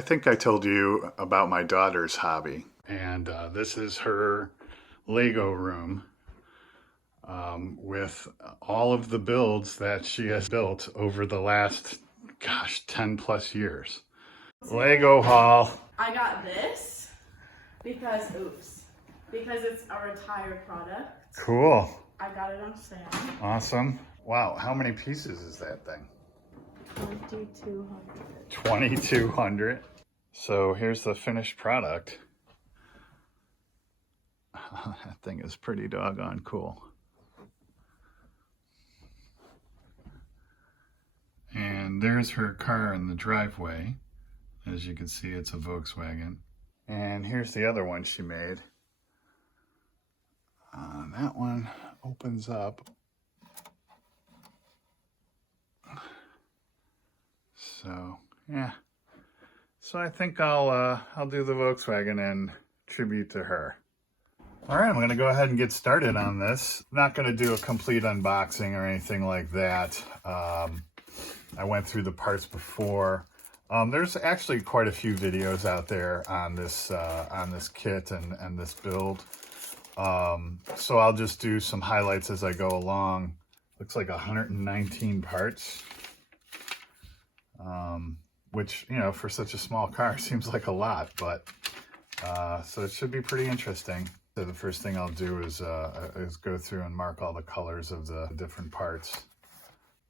I think I told you about my daughter's hobby. And this is her Lego room with all of the builds that she has built over the last, gosh, 10 plus years. Lego haul. I got this because, because it's a retired product. Cool. I got it on sale. Awesome. Wow, how many pieces is that thing? 2,200. 2,200. So here's the finished product. That thing is pretty doggone cool. And there's her car in the driveway. As you can see, it's a Volkswagen. And here's the other one she made. That one opens up. So, yeah. So I think I'll do the Volkswagen in tribute to her. All right, I'm going to go ahead and get started on this. I'm not going to do a complete unboxing or anything like that. I went through the parts before. There's actually quite a few videos out there on this kit and this build. So I'll just do some highlights as I go along. Looks like 119 parts, which, you know, for such a small car seems like a lot, but so it should be pretty interesting. So the first thing I'll do is go through and mark all the colors of the different parts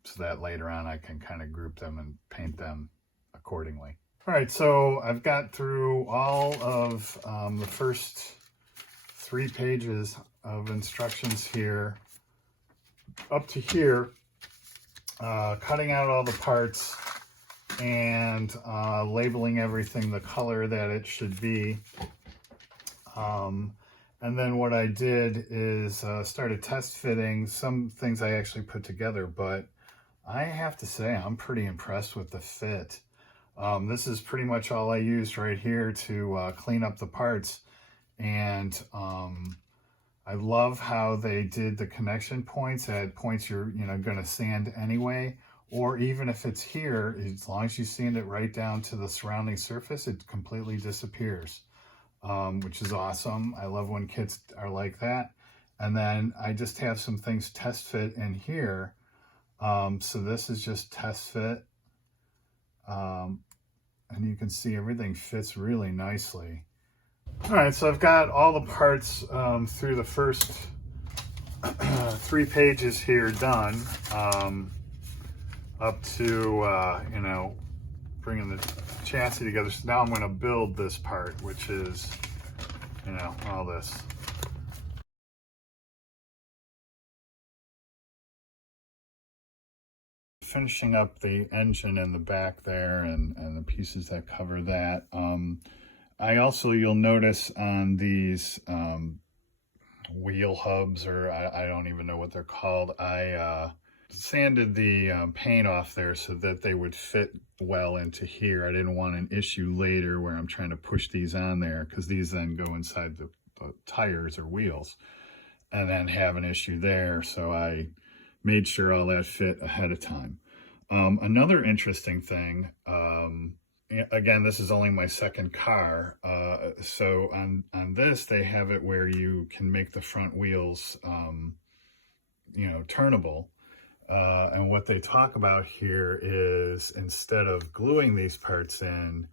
so that later on I can kind of group them and paint them accordingly. All right, so I've got through all of the first 3 pages of instructions here, up to here, cutting out all the parts and labeling everything the color that it should be. And then what I did is started test fitting. Some things I actually put together, but I have to say I'm pretty impressed with the fit. This is pretty much all I used right here to clean up the parts. And I love how they did the connection points at points you're going to sand anyway, or even if it's here, as long as you sand it right down to the surrounding surface, it completely disappears, which is awesome. I love when kits are like that. And then I just have some things test fit in here. So this is just test fit. And you can see everything fits really nicely. All right, so I've got all the parts through the first 3 pages here done, up to, you know, bringing the chassis together. So now I'm going to build this part, which is, you know, all this. Finishing up the engine in the back there and the pieces that cover that. I also, you'll notice on these wheel hubs, or I don't even know what they're called, I sanded the paint off there so that they would fit well into here. I didn't want an issue later where I'm trying to push these on there, because these then go inside the tires or wheels and then have an issue there. So I made sure all that fit ahead of time. Another interesting thing, again, this is only my second car, so on this they have it where you can make the front wheels, you know, turnable, and what they talk about here is, instead of gluing these parts in,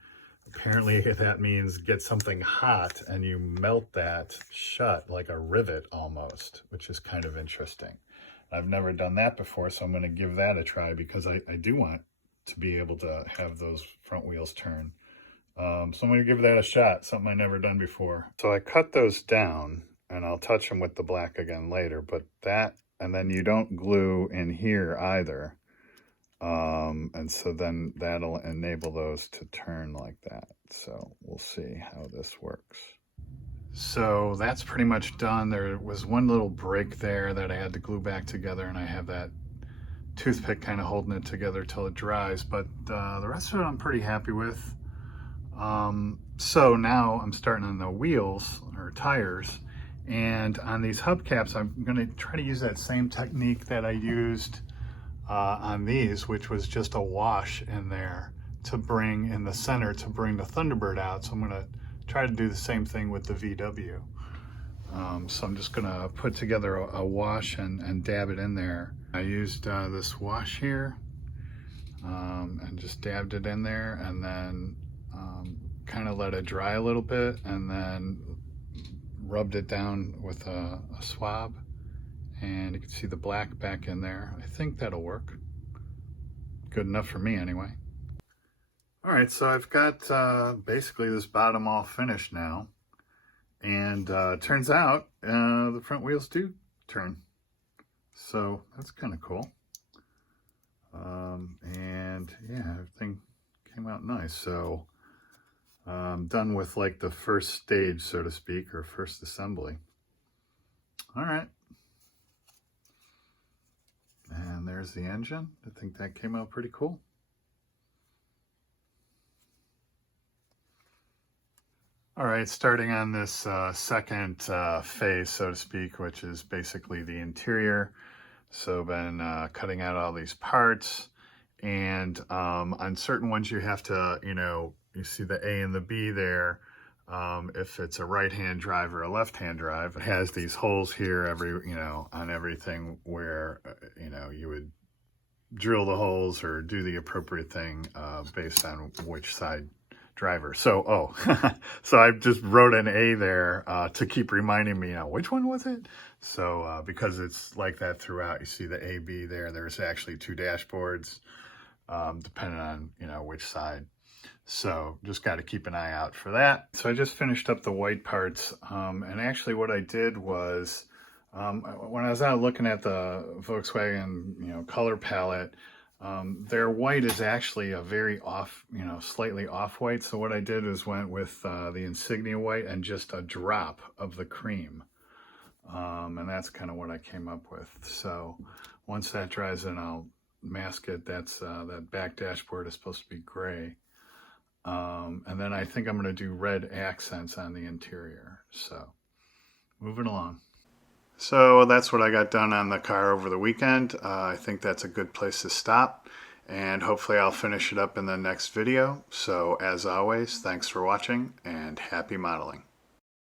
apparently that means get something hot and you melt that shut like a rivet almost, which is kind of interesting. I've never done that before, so I'm going to give that a try, because I do want to be able to have those front wheels turn. So I'm going to give that a shot, something I've never done before. So I cut those down, and I'll touch them with the black again later, but that, and then you don't glue in here either. And so then that'll enable those to turn like that. So we'll see how this works. So that's pretty much done. There was one little break there that I had to glue back together, and I have that toothpick kind of holding it together till it dries, but the rest of it I'm pretty happy with. So now I'm starting on the wheels or tires, and on these hubcaps I'm going to try to use that same technique that I used on these, which was just a wash in there to bring in the center to bring the Thunderbird out. So I'm going to try to do the same thing with the VW. So I'm just going to put together a wash and dab it in there. I used this wash here and just dabbed it in there, and then kind of let it dry a little bit, and then rubbed it down with a swab, and you can see the black back in there. I think that'll work. Good enough for me anyway. All right, so I've got basically this bottom all finished now, and turns out the front wheels do turn, so that's kind of cool. And yeah, everything came out nice. So I'm done with like the first stage, so to speak, or first assembly. All right. And there's the engine. I think that came out pretty cool. All right, starting on this second phase, so to speak, which is basically the interior. So been cutting out all these parts, and on certain ones you have to, you see the A and the B there. If it's a right-hand drive or a left-hand drive, it has these holes here on everything where, you would drill the holes or do the appropriate thing based on which side driver. So, so I just wrote an A there to keep reminding me, which one was it? So, because it's like that throughout, you see the A, B there. There's actually two dashboards, depending on, which side. So just got to keep an eye out for that. So I just finished up the white parts. And actually what I did was, when I was out looking at the Volkswagen, color palette, their white is actually a very slightly off white. So what I did is went with the Insignia white and just a drop of the cream. And that's kind of what I came up with. So once that dries in, I'll mask it. That's that back dashboard is supposed to be gray. And then I think I'm going to do red accents on the interior. So moving along. So that's what I got done on the car over the weekend. I think that's a good place to stop, and hopefully I'll finish it up in the next video. So as always, thanks for watching and happy modeling.